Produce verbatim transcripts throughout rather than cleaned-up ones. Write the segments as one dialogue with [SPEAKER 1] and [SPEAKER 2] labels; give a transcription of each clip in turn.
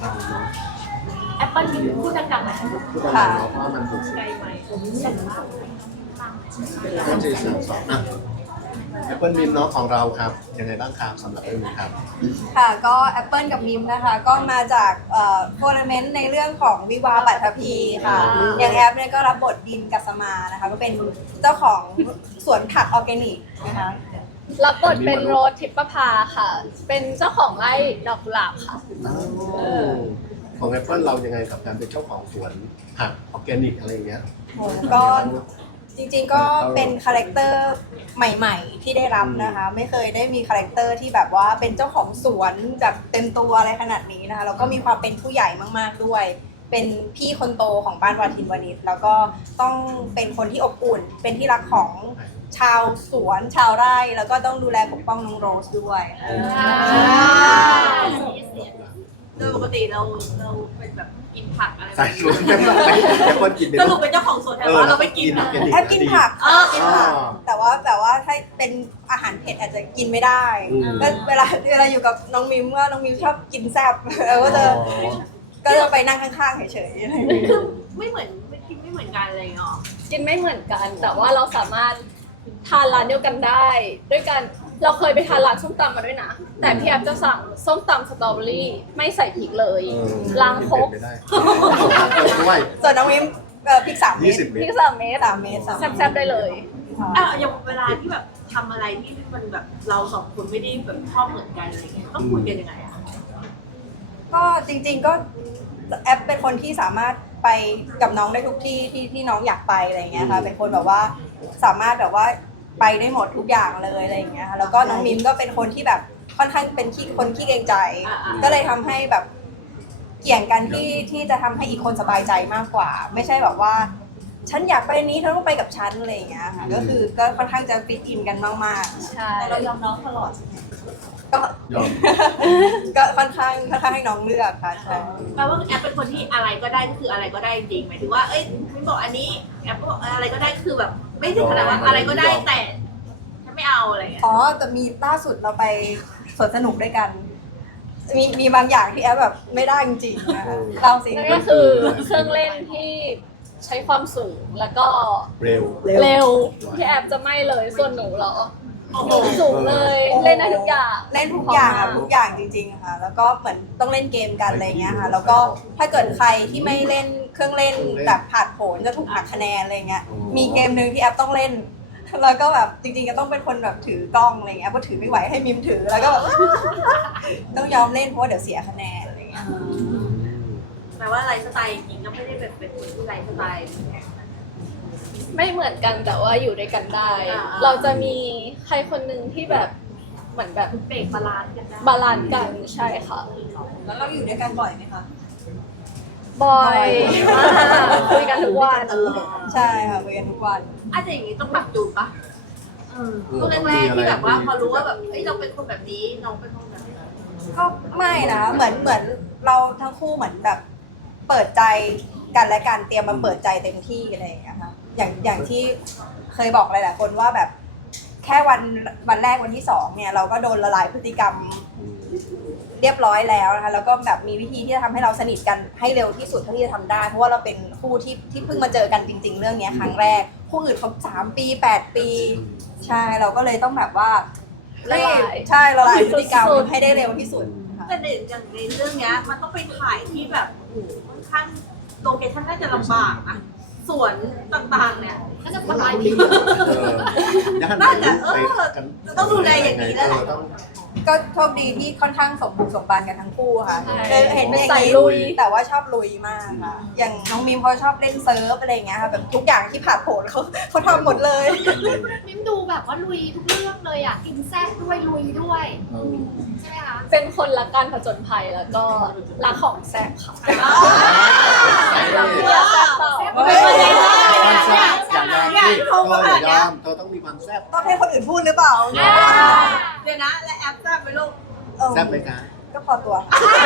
[SPEAKER 1] เราเนาะ
[SPEAKER 2] แอปเปิลมีพูดดังๆไหม
[SPEAKER 1] พูดอะไรเนาะเพราะว่ามันถูกสุด
[SPEAKER 2] ไกลไหม
[SPEAKER 1] ก็จีสามสองอ่ะแอปเปิลมิมเนาะของเราครับยังไงบ้างครับสำหรับเรื่องนี้ครับ
[SPEAKER 3] ค่ะก็ Apple กับมิมนะคะก็มาจากโทรนาเมนต์ในเรื่องของวิวาห์ปัทภีค่ะอย่างแอปเนี่ยก็รับบทดินกัสมานะคะก็เป็นเจ้าของสวนผักออร์แกนิกนะคะ
[SPEAKER 4] รับบทเป็นโรสทิพประภาค่ะ เป็นเจ้าของไร่ดอกกุหลาบค่ะ
[SPEAKER 1] ของ Apple เรายังไงกับการเป็นเจ้าของสวนผักออร์แกนิกอะไรอย่างเงี้ย
[SPEAKER 3] ก็จริงๆก็เป็นคาแรคเตอร์ใหม่ๆที่ได้รับนะคะไม่เคยได้มีคาแรคเตอร์ที่แบบว่าเป็นเจ้าของสวนแบบเต็มตัวอะไรขนาดนี้นะคะแล้วก็มีความเป็นผู้ใหญ่มากๆด้วย เป็นพี่คนโตของบ้านวาทินวานิชแล้วก็ต้องเป็นคนที่อบอุ่น เป็นที่รักของชาวสวนชาวไร่แล้วก็ต้องดูแลปกป้องน้องโรสด้วย
[SPEAKER 2] โดยปกติเราเราเป็นแบบกินผักอะไร
[SPEAKER 1] สายสวนเป็นแบบแอปเปิลกินเป็น
[SPEAKER 2] สรุปเป็นเจ้าของสวนแต่ว่าเราไม่กิน
[SPEAKER 1] ออร์แกนิก
[SPEAKER 3] แอปกินผัก
[SPEAKER 2] เออ
[SPEAKER 3] กินผักแต่ว่าแต่ว่าถ้าเป็นอาหารเผ็ดอาจจะกินไม่ได้
[SPEAKER 1] อืม
[SPEAKER 3] ก็เวลาเวลาอยู่กับน้องมิมว่าน้องมิมชอบกินแซ่บเออก็จะก็จะไปนั่งข้างๆเฉยๆอะไรอย่างเงี้ย
[SPEAKER 2] คือไม่เหมือนไม่กินไม่เหมือนกันอะไรอย่างเงี้ยหรอ
[SPEAKER 4] กินไม่เหมือนกัน แต่ว่าเราสามารถทานร้านเดียวกันได้ ด้วยกันเราเคยไปทานร้านส้มตำมาด้วยนะ แต่พี่แอฟจะสั่งส้มตำสตรอเบอรี่ไม่ใส่พริกเลย
[SPEAKER 1] เออ
[SPEAKER 4] ล้างครก
[SPEAKER 1] ไม่ได้ด้วย
[SPEAKER 3] ส่วนน้องมิมเอ่อพริกสามเม็
[SPEAKER 1] ยี่
[SPEAKER 3] ด
[SPEAKER 1] สิบเม
[SPEAKER 4] พริ
[SPEAKER 1] ต
[SPEAKER 4] ก
[SPEAKER 1] ร
[SPEAKER 4] สามเม็ด
[SPEAKER 3] สามเม็ดสามเม็ด
[SPEAKER 4] แซ่บๆได้เลย
[SPEAKER 2] อ่ะอย่างเวลาที่แบบทำอะไรที่มันแบบเราสองคนไม่ได้แบบชอบเหมือนกันอะไรเงี้ยต้องคุยกันยังไงอะ
[SPEAKER 3] ก็จริงๆก็แอปเป็นคนที่สามารถไปกับน้องได้ทุกที่ที่ที่น้องอยากไปอะไรอย่างเงี้ยค่ะเป็นคนแบบว่าสามารถแบบว่าไปได้หมดทุกอย่างเลยอะไรอย่างเงี้ยค่ะแล้วก็น้องมิมก็เป็นคนที่แบบค่อนข้างเป็นขี้คนขี้เกรงใจ ก็เลยทำให้แบบเกี่ยงกันที่ที่จะทำให้อีกคนสบายใจมากกว่า ไม่ใช่แบบว่า ฉันอยากไปนี้เธอต้องไปกับฉันอะไรอย่างเงี้ยค่ะก็คือก็ค่อนข้างจะฟิตอินกันมากๆ
[SPEAKER 4] ใช่
[SPEAKER 3] แต่เรายอมน้องตลอดก็
[SPEAKER 1] ยอม
[SPEAKER 3] ก็ค่อนข้างค่อนข้างให้น้องเลือกค่ะใช่
[SPEAKER 2] แปลว่าแอปเป็นคนที่อะไรก็ได้ก็คืออะไรก็ได้จริงหมายถึงว่าเอ้ยไม่บอกอันนี้แอปก็บอกอะไรก็ได้คือแบบ ไม่ถึงขนาดว่าอะไรก็ได้แต่ฉันไม่เอาอะไรเงี้ย
[SPEAKER 3] อ๋อแต่มีล่าสุดเราไปสวนสนุกด้วยกัน มีมีบางอย่างที่แอปแบบไม่ได้จริงๆนะคะเราสิ
[SPEAKER 4] นั่นก็คือเครื่องเล่นที่ใช้ความสูงแล้วก็
[SPEAKER 1] เร็ว
[SPEAKER 4] เร็วพี่แอฟจะไม่เลยส่วนหนูเหรอหนูสูงเลยเล่นได้ทุกอย่าง
[SPEAKER 3] เล่นทุกอย่างอะทุกอย่างจริงๆค่ะ แล้วก็เหมือนต้องเล่นเกมกันอะไรเงี้ยค่ะ แล้วก็ถ้าเกิดใครที่ไม่เล่นเครื่องเล่นแบบผ่านโผนจะถูกหักคะแนนอะไรเงี้ย มีเกมหนึ่งที่แอปต้องเล่น แล้วก็แบบจริงๆก็ต้องเป็นคนแบบถือกล้องอะไรเงี้ยเพราะถือไม่ไหวให้มิมถือแล้วก็แบบ ต้องยอมเล่นเพราะว่าเดี๋ยวเสียคะแนนอะไรเงี้ย
[SPEAKER 2] แปลว่าไลฟ์สไตล์จริงก็ไม่ได้แบบเป็นคนที่ไลฟ์สไตล์
[SPEAKER 4] ไม่เหมือนกันแต่ว่าอยู่ด้วยกันได้
[SPEAKER 2] อ่า
[SPEAKER 4] เราจะมีใครคนหนึ่งที่แบบเหมือนแบบ
[SPEAKER 2] เบรกบาลานซ์กันได้
[SPEAKER 4] บาลานซ์กันใช่ค่ะ
[SPEAKER 3] แล้วเราอยู่ด้วยกันบ่อยไหมคะ
[SPEAKER 4] บอยมากคุยกันทุกวัน
[SPEAKER 3] ใช่ค่ะคุยกันทุกวัน
[SPEAKER 2] อาจจะอย่างนี้ต้องปรับจูนปะเออช่วงแรกๆที่แบบว่าพอรู้ว่าแบบเอ้ยเราเป็นคนแบบนี้น้องเป็นคนแบบนี้
[SPEAKER 3] ก็ไม่นะเหมือนเหมือนเราทั้งคู่เหมือนแบบเปิดใจกันและกันเตรียมมาเปิดใจเต็มที่อะไรอย่างเงี้ยค่ะอย่างอย่างที่เคยบอกหลายๆคนว่าแบบแค่วันวันแรกวันที่สองเนี่ยเราก็โดนละลายพฤติกรรมเรียบร้อยแล้วนะคะแล้วก็แบบมีวิธีที่จะทำให้เราสนิทกันให้เร็วที่สุดเท่าที่จะทำได้เพราะว่าเราเป็นคู่ที่ที่เพิ่งมาเจอกันจริง ๆ เรื่องเนี้ยครั้งแรกคู่อื่นเขาสามปีแปดปี ใช่เราก็เลยต้องแบบว่า
[SPEAKER 4] ละลาย
[SPEAKER 3] ใช่ละลายพฤติกรรมให้ได้เร็วที่สุดค่ะ
[SPEAKER 2] แต่ในอย่างในเรื่องเนี้ยมันต้องไปถ่ายที่แบบโอ้โหค่อนข้างโลเคชั่นน่าจะลำบากนะสวนต่างๆเนี่ยก็จะสบายดี น่าจะเออต้องดูแลอย่างนี้แล้วแหละ
[SPEAKER 1] ต้อง
[SPEAKER 3] ก็โชคดีที่ค่อนข้างสมบูรณ์สมบันกันทั้งคู่ค่ะ
[SPEAKER 4] ใช่
[SPEAKER 3] เคยเห็นอย่าง
[SPEAKER 4] ใส่
[SPEAKER 3] นี้
[SPEAKER 4] ลุย
[SPEAKER 3] แต่ว่าชอบลุยมากค่ะ อย่างน้องมิมเขาชอบเล่นเซิร์ฟอะไรอย่างเงี้ยค่ะแบบทุกอย่างที่ผ่านโผล่เขาเขาทำหมดเลย
[SPEAKER 5] มิมดูแบบว่าลุยทุกเรื่องเลยอ่ะกินแซ่บด้วยลุยด้วยใช่ไหมคะ
[SPEAKER 4] เป็นคนรักการผจญภัยแล้วก็รักของแซ่บค่ะเราเรียกแซ่บต่อ
[SPEAKER 1] ไม่ได้ความแซ่บอย่างยอมที่เธออย่ายอมเธอต้องมีความแซ่บ
[SPEAKER 3] ต้องให้คนอื่นพูดหรือเปล่า
[SPEAKER 2] เดี๋ยวนะและแอปแซ่บไปลูก
[SPEAKER 3] เออ
[SPEAKER 1] แซ่บไหมคะ
[SPEAKER 3] ก็พอตัว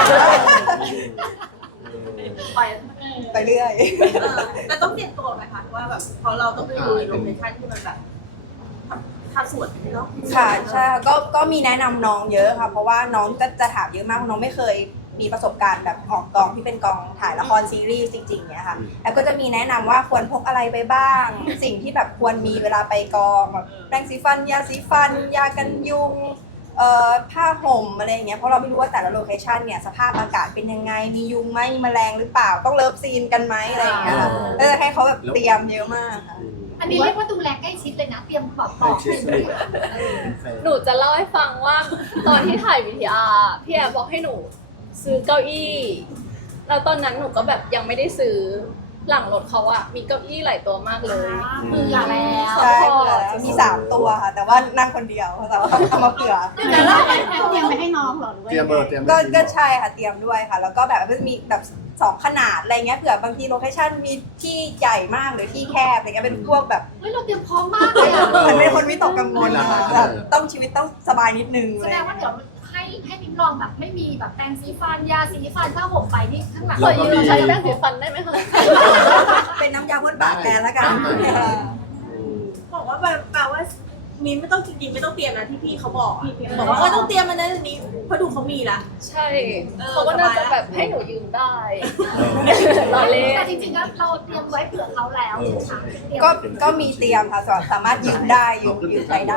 [SPEAKER 2] ไป
[SPEAKER 3] ไปเรื่อย
[SPEAKER 2] เออแต่ต้องเตรียมตัวไหมคะว่าแบบพอเราต้องไปดูโลเคชั่นที่มันแบบทำสวนเนาะ
[SPEAKER 3] ค่ะใช่ก็ก็มีแนะนำน้องเยอะค่ะ เพราะว่าน้องก็จะถามเยอะมากน้องไม่เคยมีประสบการณ์แบบออกกองที่เป็นกองถ่ายละครซีรีส์จริงๆเนี่ยค่ะแอปก็จะมีแนะนำว่าควรพกอะไรไปบ้าง สิ่งที่แบบควรมีเวลาไปกองแบบแปรงสีฟันยาสีฟันยากันยุงเอ่อผ้าห่มอะไรอย่างเงี้ยเพราะเราไม่รู้ว่าแต่ละโลเคชันเนี่ยสภาพอากาศเป็นยังไงมียุงไหมมีแมลงหรือเปล่าต้องเลิฟซีนกันไหมอะไรอย่างเงี้ยค่ะก็จะให้เขาแบบเตรียมเยอะมากค่ะ
[SPEAKER 5] อันนี้เรียกว่าดูแลใกล้ชิดเลยนะ เตรียมปอกป
[SPEAKER 1] ใกล้
[SPEAKER 5] อก
[SPEAKER 1] ชิดสนิท
[SPEAKER 4] หนูจะเล่าให้ฟังว่าตอนที่ถ่ายวีทีอาร์พี่แอบบอกให้หนูซื้อเก้าอี้แล้วตอนนั้นหนูก็แบบยังไม่ได้ซื้อหลังรถเขาอะมีเก้าอี้หลายตัวมากเลย
[SPEAKER 5] เบื่อแล้ว
[SPEAKER 3] ใช่เผื่อแล้วมีสามตัวค่ะ แต่ว่านั่งคนเดียวแต่ว่าเอามาเผื่อ
[SPEAKER 5] แต่เราแอบเตรียมไปให้น้องเหรอหรือว่า
[SPEAKER 1] เตรียมเบอร์เตรียม
[SPEAKER 3] ก็ก็ใช่ค่ะเตรียมด้วยค่ะ แล้วก็แบบก็จะมีแบบสองขนาดอะไรเงี้ยเผื่อบางทีโลเคชั่นมีที่ใหญ่มากหรือที่แคบอะไรเงี้ยเป็นพวกแบบ
[SPEAKER 5] เฮ้ยเราเตรียมพร้อมมากเลยอ่ะ
[SPEAKER 3] มันเป็นคนวิตกกังวลนะแบบต้องชีวิตต้องสบายนิดนึง
[SPEAKER 5] แส
[SPEAKER 3] เลย
[SPEAKER 5] ดงว่าเดี๋ยวให้ให้นิ้มลองแบบไม่มีแบบแปรงสีฟันยาสีฟันผ้าห่มไปนี่ข้างหลัง
[SPEAKER 4] ขอยืมใช้แป้งสีฟันได้ไหมคะ
[SPEAKER 3] เป็นน้ำยาบ้วนปากแทนแล้วกัน
[SPEAKER 2] บอกว่าแบบแปลว่ามินไม่ต้องจริงๆไม่ต้องเตรียมนะที่พี่เขาบอกอะบอกว่าเออต้องเตรียมมันนะอันนี้เพราะดูเขามีละ
[SPEAKER 4] ใช่เขาก็น่าจะแบบให้หนูยืมได้รอเล่น
[SPEAKER 5] แต่จริงๆแล้วเราเตรียมไว้เผื่อเขาแล้วใช่ไหมคะเตรียม
[SPEAKER 3] ก็ก็มีเตรียมค่ะสามารถยืมได้ยืมยืมใช้ได้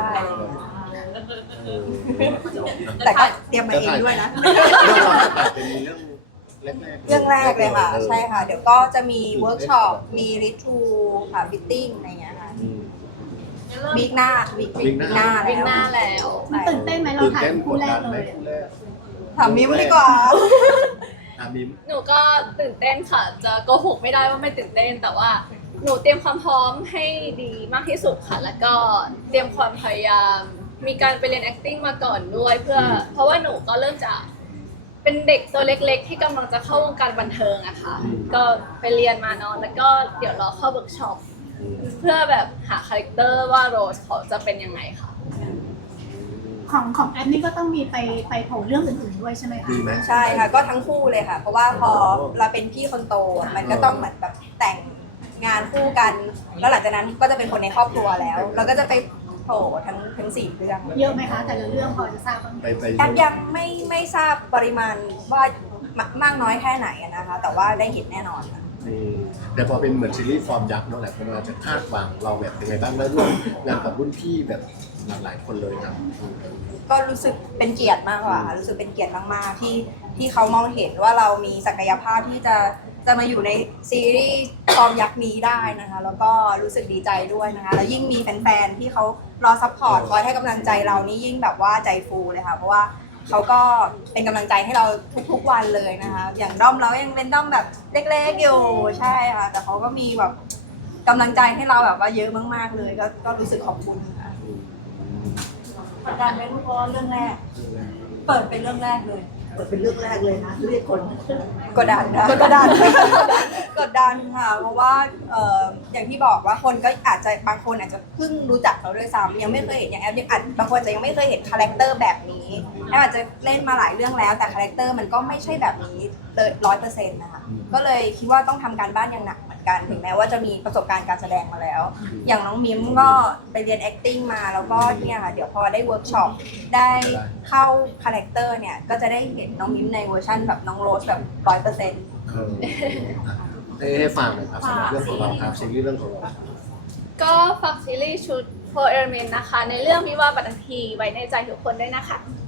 [SPEAKER 3] แต่ก็เตรียมมาเองด้วยนะ
[SPEAKER 1] เรื่องเราจะถ่ายเป็นเรื่องแรกๆ
[SPEAKER 3] เรื่องแรกเลยค่ะ ใช่ค่ะ เดี๋ยวก็จะมีเวิร์กช็อปมีรีทูค่ะฟิตติ้งอะไรอย่างเงี้ยค่ะ
[SPEAKER 1] อืม
[SPEAKER 3] วีคหน้าวีค
[SPEAKER 1] วีคหน้า
[SPEAKER 3] หน้า
[SPEAKER 4] วิ่งหน้าแล้ว
[SPEAKER 3] ใช่
[SPEAKER 5] ตื่นเต้นไหมเรา
[SPEAKER 1] ตื่น
[SPEAKER 5] ถ่าย
[SPEAKER 1] เต้นก
[SPEAKER 5] คู่
[SPEAKER 1] ด
[SPEAKER 5] แร
[SPEAKER 1] ดั
[SPEAKER 5] ก
[SPEAKER 1] น
[SPEAKER 5] เล
[SPEAKER 1] ไหม
[SPEAKER 5] ย
[SPEAKER 1] คู่แรก
[SPEAKER 3] ถามมิมดีกว่า
[SPEAKER 1] ถามมิม
[SPEAKER 4] หนูก็ตื่นเต้นค่ะ จะโกหกไม่ได้ว่าไม่ตื่นเต้น แต่ว่าหนูเตรียมความพร้อมให้ดีมากที่สุดค่ะ แล้วก็เตรียมความพยายาม มีการไปเรียน acting มาก่อนด้วยเพื่อ เพราะว่าหนูก็เริ่มจากเป็นเด็กตัวเล็กๆ ที่กำลังจะเข้าวงการบันเทิงอะค่ะ ก็ไปเรียนมาเนาะ แล้วก็เดี๋ยวรอเข้าเวิร์กช็อปเพื่อแบบหาคาแรคเตอร์ว่าโรสเขาจะเป็นยังไงค่ะ
[SPEAKER 6] ของของแอปนี่ก็ต้องมีไปไปโผล่เรื่องอื่นๆด้วยใช่ไหมคะ
[SPEAKER 1] ดีไหม
[SPEAKER 3] ใช่ค่ะ ก็ทั้งคู่เลยค่ะ เพราะว่าพอเราเป็นพี่คนโตอะมันก็ต้องเหมือนแบบแต่งงานคู่กัน แล้วหลังจากนั้นก็จะเป็นคนในครอบครัวแล้ว เราก็จะไปโผล่ทั้งทั้งสี่เรื่อง
[SPEAKER 6] เยอะไหมคะแต่ละเรื่องพอจะทราบบ้างไหม
[SPEAKER 1] ไปไป
[SPEAKER 3] แอปยังไม่ไม่ทราบปริมาณว่ามากน้อยแค่ไหนอะนะคะ แต่ว่าได้เห็นแน่นอนค่ะ
[SPEAKER 1] อืมแต่พอเป็นเหมือนซีรีส์ฟอร์มยักษ์เนาะหลายคนอาจจะคาดหวังเราแบบยังไงบ้างแล้วร่วมงานกับรุ่นพี่แบบหลากหลายคนเลยครับอืม
[SPEAKER 3] ก็รู้สึกเป็นเกียรติมากกว่าค่ะรู้สึกเป็นเกียรติมากๆที่ที่เขามองเห็นว่าเรามีศักยภาพที่จะจะมาอยู่ในซีรีส์ฟอร์มยักษ์นี้ได้นะคะ แล้วก็รู้สึกดีใจด้วยนะคะ แล้วยิ่งมีแฟนๆที่เขารอซัพพอร์ตคอยให้กำลังใจเรานี่ยิ่งแบบว่าใจฟูเลยค่ะเพราะว่าเขาก็เป็นกำลังใจให้เราทุกๆวันเลยนะคะ อย่างด้อมเรายังเป็นด้อมแบบเล็กๆอยู่ใช่ค่ะแต่เขาก็มีแบบกำลังใจให้เราแบบว่าเยอะมากๆเลย ก็ก็รู้สึกขอบคุณค่ะกดดันไหมลูกเพราะเรื่องแรก เปิดเป็นเรื่องแรกเลย
[SPEAKER 7] เปิดเป็นเรื่องแรกเลยนะเรียกคน
[SPEAKER 3] กดดันค่ะกดดัน กดดันค่ะ เพราะว่าเอ่ออย่างที่บอกว่าคนก็อาจจะบางคนอาจจะเพิ่งรู้จักเราด้วยซ้ำยังไม่เคยเห็นอย่างแอปยังอาจบางคนจะยังไม่เคยเห็นคาแรคเตอร์แบบนี้แอปอาจจะเล่นมาหลายเรื่องแล้ว แต่คาแรคเตอร์มันก็ไม่ใช่แบบนี้เลยร้อยเปอร์เซ็นต์นะคะก็เลยคิดว่าต้องทำการบ้านอย่างหนักเหมือนกันถึงแม้ว่าจะมีประสบการณ์การแสดงมาแล้ว อย่างน้องมิมก็ไปเรียน acting มาแล้วก็เนี่ยค่ะเดี๋ยวพอได้เวิร์กช็อปได้เข้าคาแรคเตอร์เนี่ยก็จะได้เห็นน้องมิมในเวอร์ชันแบบน้องโรสแบบร้อยเปอร์เซ็นต์
[SPEAKER 1] เออให้ให้ฟังหน่อยครับสำหรับเรื่องของเราครับซีรีส์เรื่องของเรา
[SPEAKER 4] ก็ฝากซีรีส์ชุด For Element นะคะ ในเรื่องวิวาห์ปัตตภีไว้ในใจทุกคนด้วยนะคะ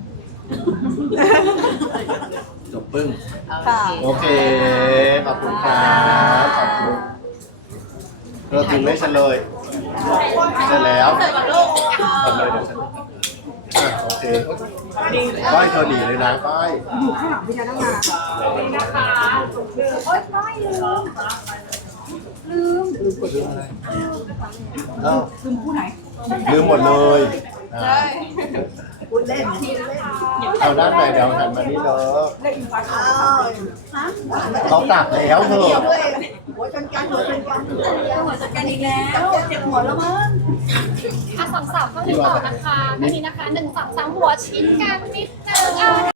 [SPEAKER 1] จบปึ้ง
[SPEAKER 3] ค่ะ
[SPEAKER 1] โอเค ขอบคุณครับขอบคุณเราถึงได้เฉลยเสร็จแล้ว
[SPEAKER 2] เสร็จกับโลก
[SPEAKER 1] ทำเลยเดี๋ยวฉันอ่ะโอเคก้อยเธอหนีเลยนะก้อย
[SPEAKER 7] อยู่ข้างหลังพี่ชายตั้งนาน
[SPEAKER 3] โอ๊ยไม่ลืม
[SPEAKER 7] ลืมกดลืมอะไร
[SPEAKER 1] เอ้า
[SPEAKER 7] ลืมคู่ไหน
[SPEAKER 1] ลืมหมดเลยอ่ะ
[SPEAKER 7] พูดเล่นพูดเล่น
[SPEAKER 1] เอาด้านไหนเดี๋ยวหันมานี่เด้อ
[SPEAKER 7] เล่นฟันอ้าว
[SPEAKER 1] เขากลับแล้วเธอ
[SPEAKER 7] หัวชนกันหัวชนกัน
[SPEAKER 3] หัวจัดการอีกแล้ว
[SPEAKER 7] เจ็บหัวแล้วมั้ง
[SPEAKER 5] อ่ะสองสามเข้าที่ต่อนะคะอันนี้นะคะหนึ่งสองสามหัวชิ้นกันนิดนึงอ่ะ